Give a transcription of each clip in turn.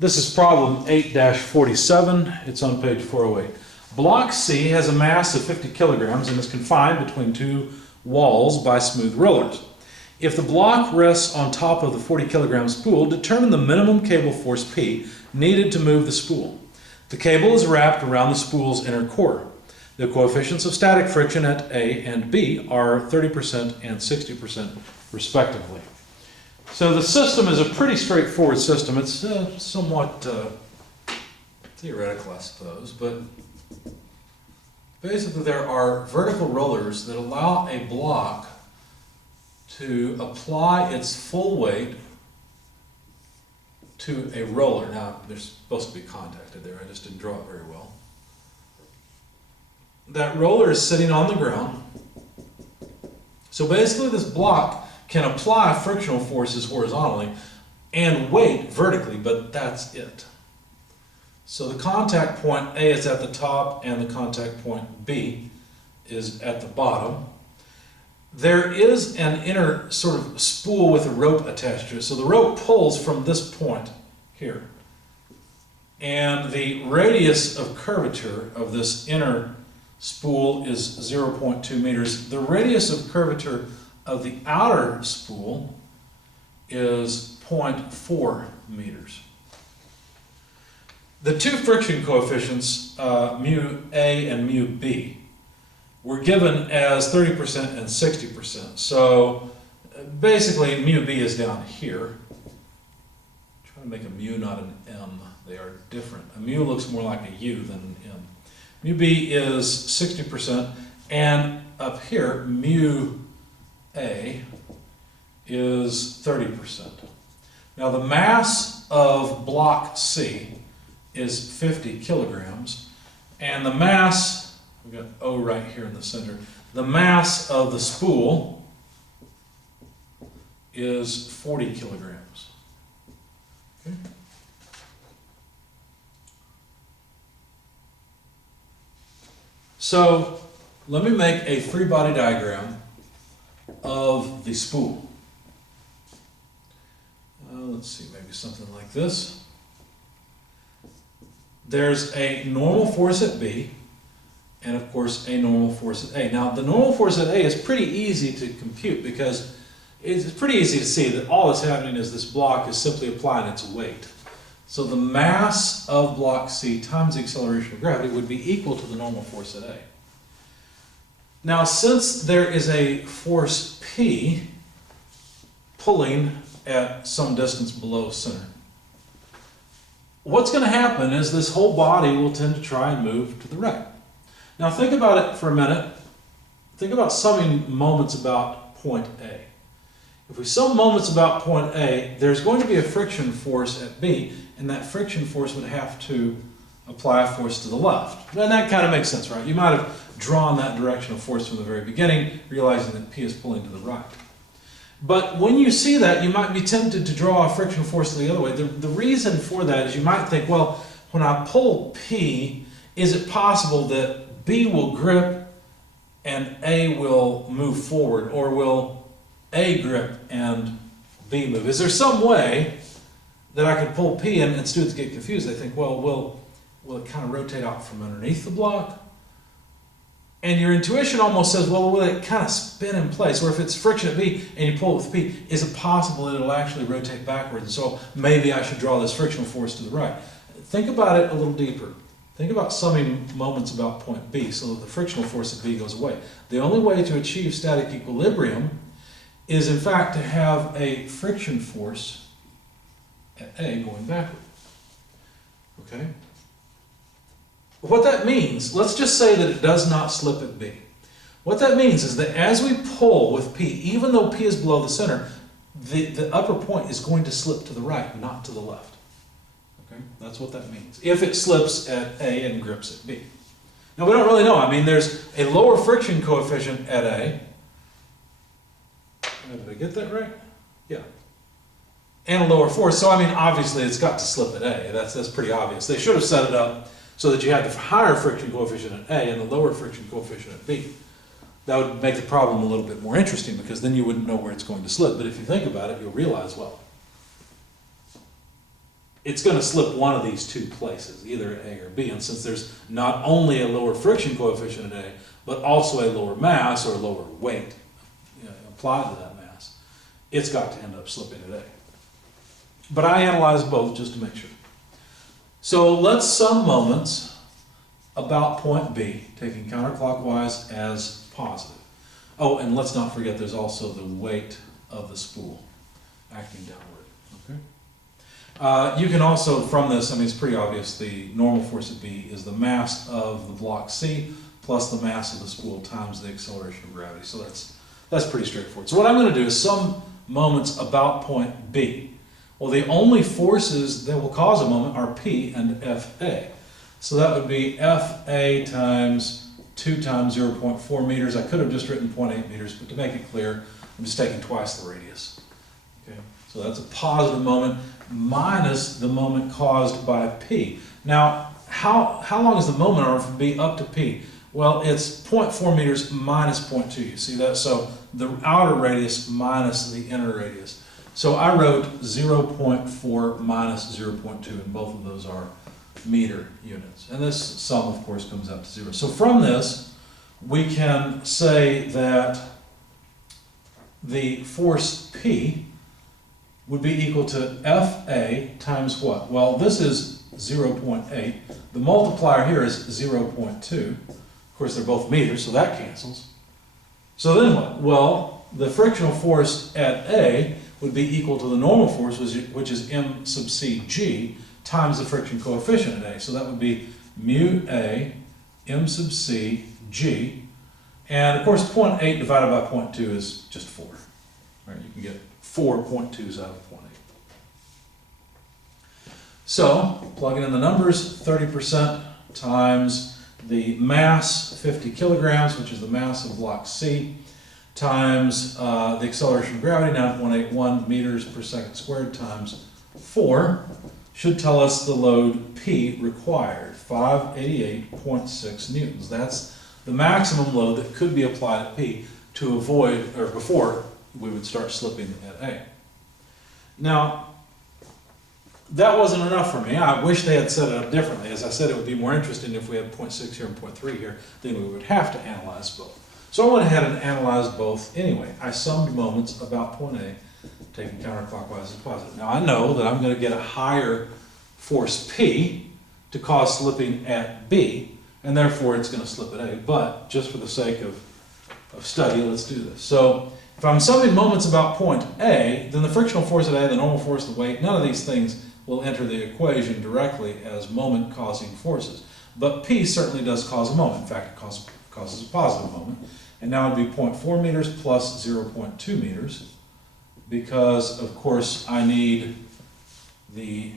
This is problem 8-47. It's on page 408. Block C has a mass of 50 kilograms and is confined between two walls by smooth rollers. If the block rests on top of the 40 kilogram spool, determine the minimum cable force P needed to move the spool. The cable is wrapped around the spool's inner core. The coefficients of static friction at A and B are 30% and 60% respectively. So the system is a pretty straightforward system. It's somewhat theoretical, I suppose, but basically there are vertical rollers that allow a block to apply its full weight to a roller. Now, there's supposed to be contacted there. I just didn't draw it very well. That roller is sitting on the ground. So basically this block can apply frictional forces horizontally and weight vertically, but that's it. So the contact point A is at the top and the contact point B is at the bottom. There is an inner sort of spool with a rope attached to it. So the rope pulls from this point here. And the radius of curvature of this inner spool is 0.2 meters. The radius of curvature of the outer spool is 0.4 meters. The two friction coefficients, mu A and mu B, were given as 30% and 60%. So basically mu B is down here. I'm trying to make a mu, not an M. They are different. A mu looks more like a U than an M. Mu B is 60%, and up here mu A is 30%. Now the mass of block C is 50 kilograms, and the mass, we've got O right here in the center, the mass of the spool is 40 kilograms. Okay. So let me make a free body diagram of the spool. Let's see, maybe something like this. There's a normal force at B, and of course a normal force at A. Now the normal force at A is pretty easy to compute because it's pretty easy to see that all that's happening is this block is simply applying its weight. So the mass of block C times the acceleration of gravity would be equal to the normal force at A. Now since there is a force P pulling at some distance below center, what's going to happen is this whole body will tend to try and move to the right. Now think about it for a minute. Think about summing moments about point A. If we sum moments about point A, there's going to be a friction force at B, and that friction force would have to apply a force to the left. And that kind of makes sense, right? You might have drawn that direction of force from the very beginning, realizing that P is pulling to the right. But when you see that, you might be tempted to draw a friction force the other way. The reason for that is you might think, well, when I pull P, is it possible that B will grip and A will move forward, or will A grip and B move? Is there some way that I can pull P, and students get confused. They think, well, will it kind of rotate out from underneath the block? And your intuition almost says, well, will it kind of spin in place? Or if it's friction at B and you pull it with P, is it possible that it'll actually rotate backwards? And so maybe I should draw this frictional force to the right. Think about it a little deeper. Think about summing moments about point B so that the frictional force at B goes away. The only way to achieve static equilibrium is, in fact, to have a friction force at A going backward. Okay? What that means, let's just say that it does not slip at B. What that means is that as we pull with P, even though P is below the center, the upper point is going to slip to the right, not to the left. Okay? That's what that means. If it slips at A and grips at B. Now we don't really know. I mean, there's a lower friction coefficient at A. Did I get that right? Yeah. And a lower force. So I mean, obviously it's got to slip at A. That's pretty obvious. They should have set it up so that you had the higher friction coefficient at A and the lower friction coefficient at B. That would make the problem a little bit more interesting because then you wouldn't know where it's going to slip. But if you think about it, you'll realize, well, it's going to slip one of these two places, either at A or B. And since there's not only a lower friction coefficient at A, but also a lower mass or lower weight applied to that mass, it's got to end up slipping at A. But I analyzed both just to make sure. So let's sum moments about point B, taking counterclockwise as positive. Oh, and let's not forget there's also the weight of the spool acting downward. Okay. You can also, from this, I mean, it's pretty obvious, the normal force at B is the mass of the block C plus the mass of the spool times the acceleration of gravity. So that's pretty straightforward. So what I'm going to do is sum moments about point B. Well, the only forces that will cause a moment are P and Fa. So that would be Fa times 2 times 0.4 meters. I could have just written 0.8 meters, but to make it clear, I'm just taking twice the radius. Okay, so that's a positive moment minus the moment caused by P. Now, how long is the moment arm from B up to P? Well, it's 0.4 meters minus 0.2. You see that? So the outer radius minus the inner radius. So I wrote 0.4 minus 0.2, and both of those are meter units. And this sum, of course, comes out to 0. So from this, we can say that the force P would be equal to Fa times what? Well, this is 0.8. The multiplier here is 0.2. Of course, they're both meters, so that cancels. So then what? Well, the frictional force at A would be equal to the normal force, which is m sub c g, times the friction coefficient at A. So that would be mu A m sub c g. And of course, 0.8 divided by 0.2 is just 4. Right? You can get 4 0.2s out of 0.8. So, plugging in the numbers, 30% times the mass, 50 kilograms, which is the mass of block C, times the acceleration of gravity, 9.81 meters per second squared, times 4, should tell us the load P required, 588.6 newtons. That's the maximum load that could be applied at P to avoid, or before we would start slipping at A. Now, that wasn't enough for me. I wish they had set it up differently. As I said, it would be more interesting if we had 0.6 here and 0.3 here, then we would have to analyze both. So I went ahead and analyzed both anyway. I summed moments about point A, taking counterclockwise as positive. Now I know that I'm going to get a higher force P to cause slipping at B, and therefore it's going to slip at A. But just for the sake of study, let's do this. So if I'm summing moments about point A, then the frictional force at A, the normal force, the weight, none of these things will enter the equation directly as moment-causing forces. But P certainly does cause a moment. In fact, it causes a positive moment. And now it would be 0.4 meters plus 0.2 meters, because, of course, I need the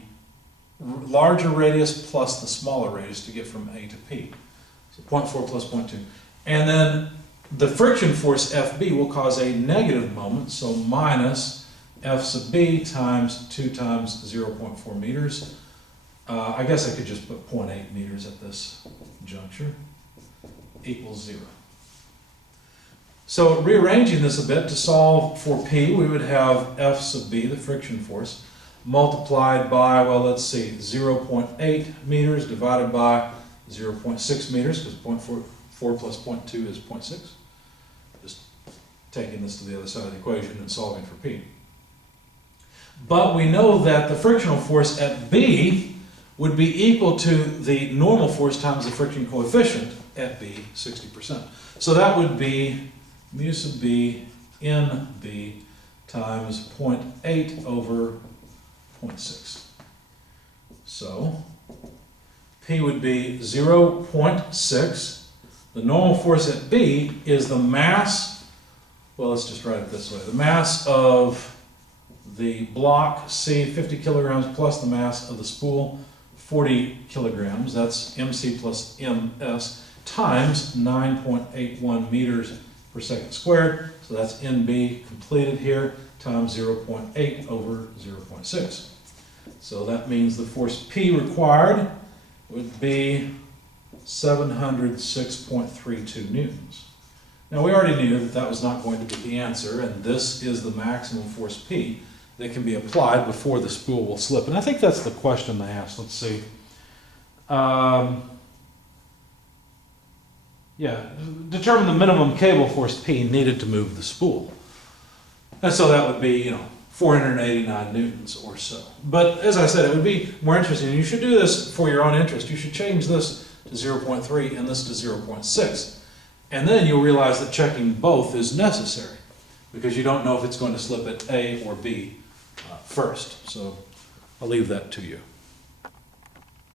larger radius plus the smaller radius to get from A to P. So 0.4 plus 0.2. And then the friction force Fb will cause a negative moment, so minus F sub B times 2 times 0.4 meters. I guess I could just put 0.8 meters at this juncture, equals 0. So rearranging this a bit to solve for P, we would have F sub B, the friction force, multiplied by, well, let's see, 0.8 meters divided by 0.6 meters, because 0.4 plus 0.2 is 0.6. Just taking this to the other side of the equation and solving for P. But we know that the frictional force at B would be equal to the normal force times the friction coefficient at B, 60%. So that would be mu sub B in B times 0.8 over 0.6. So P would be 0.6. The normal force at B is the mass, well, let's just write it this way, the mass of the block C, 50 kilograms, plus the mass of the spool, 40 kilograms. That's MC plus MS times 9.81 meters per second squared. So that's NB completed here times 0.8 over 0.6. So that means the force P required would be 706.32 newtons. Now we already knew that that was not going to be the answer, and this is the maximum force P that can be applied before the spool will slip. And I think that's the question they asked. Let's see. Yeah, determine the minimum cable force P needed to move the spool. And so that would be, 489 newtons or so. But as I said, it would be more interesting. You should do this for your own interest. You should change this to 0.3 and this to 0.6. And then you'll realize that checking both is necessary because you don't know if it's going to slip at A or B first. So I'll leave that to you.